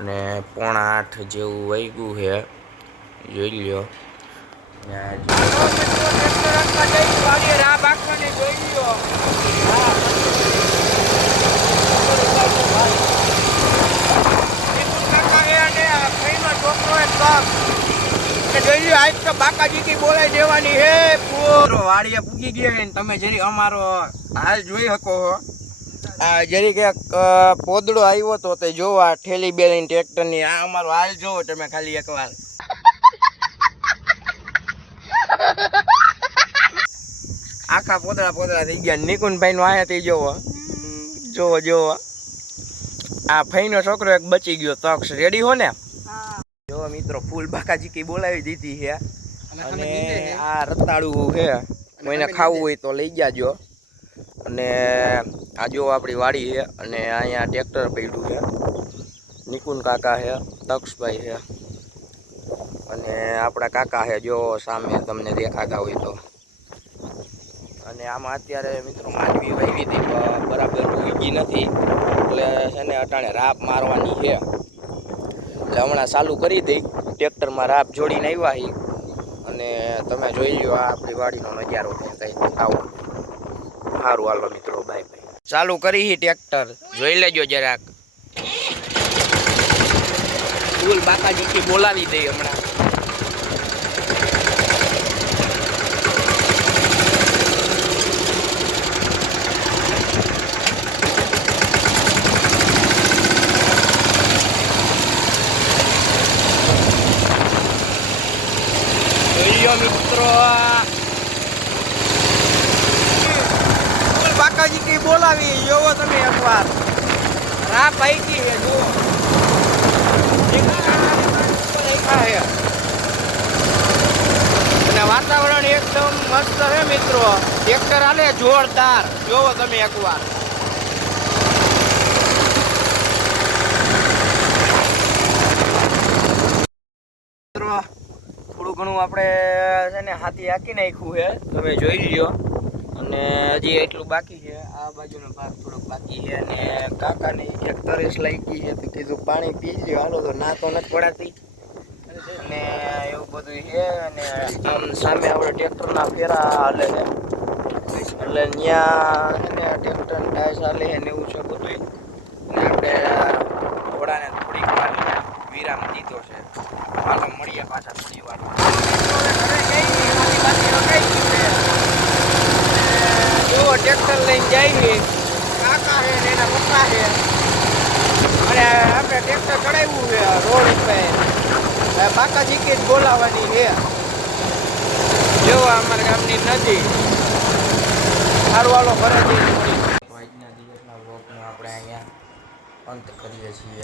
અને 7:45 જેવું વાગ્યું છે, જોઈ લ્યો. આજ તો બાકાજી કી બોલાઈ દેવાની હે. વાડીએ પૂગી ગયા ને તમે જરી અમારો હાલ જોઈ શકો છો. આ જરી કે પોદડો આવ્યો તો તે જોવા ઠેલી બેલીને ટ્રેક્ટર ની. આ અમારો હાલ જોવો તમે ખાલી એકવાર. આખા પોદળા થઈ ગયા. નિકુંજભાઈ નું આયાથી જોવો. આ ફઈનો છોકરો એક બચી ગયો. તક્ષ રેડી હો ને? જો મિત્રો ફૂલ બાકાજી કી બોલાવી દીધી છે. અને આ રતાળું છે, કોઈને ખાવું હોય તો લઈ જાજો. અને આ જો આપણી વાડી છે. અને અહીંયા ટ્રેક્ટર પડ્યું છે. નિકુંજ કાકા છે, તક્ષભાઈ છે, અને આપણા કાકા છે જો સામે તમને દેખાતા હોય તો. અને આમાં અત્યારે મિત્રો માંડવી વાવી હતી બરાબર ઉગી નથી, એટલે છે ને અટાણે રાપ મારવાની છે. એટલે હમણાં ચાલુ કરી દઈ. ટ્રેક્ટરમાં રાપ જોડીને આવ્યા હી. અને તમે જોઈ લો આ આપણી વાડીનો નજારો કંઈ આવો. સારું હાલો મિત્રો, બાય બાય. ચાલુ કરી ટ્રેક્ટર, જોઈ લેજો જરાક. ફૂલ બાકાજીથી બોલાવી દઈ હમણાં. મિત્રો બાકાજી કઈ બોલાવી જોવો તમે એકવાર. રાપ આવી ગઈ છે જુઓ. અને વાતાવરણ એકદમ મસ્ત છે મિત્રો. ટ્રેક્ટર હાલે જોરદાર, જોવો તમે એકવાર. થોડું ઘણું આપણે છે ને હાથી હાકી નાખ્યું છે, તમે જોઈ લ્યો. અને હજી એટલું બાકી છે. આ બાજુનો ભાગ થોડોક બાકી છે. અને કાકાને એક તરસ લાગી છે તો કીધું પાણી પી લ્યો હાલો. તો ના તો નથી પડાતી અને એવું બધું છે. અને આમ સામે આપણે ટ્રેક્ટરના ફેરા હાલે છે, એટલે ત્યાં છે ને ટ્રેક્ટર ટાયર ચાલે છે ને એવું છે બધું. અને આપણે ઘોડાને થોડીક વાર વિરામ દીધો છે. હાલો મળીએ પાછા થોડી વાર. જો ટ્રેક્ટર લઈને જાય કાકા છે ને એના પપ્પા છે. અને આપણે ટ્રેક્ટર ચડાવ્યું છે રોડ ઉપર. બાકાજી કી જ બોલાવવાની છે. જો અમારા ગામની નદી. સારું હાલો ઘરે જઈને આજના દિવસના વ્લોગનો આપણે અહીંયા અંત કરીએ છીએ.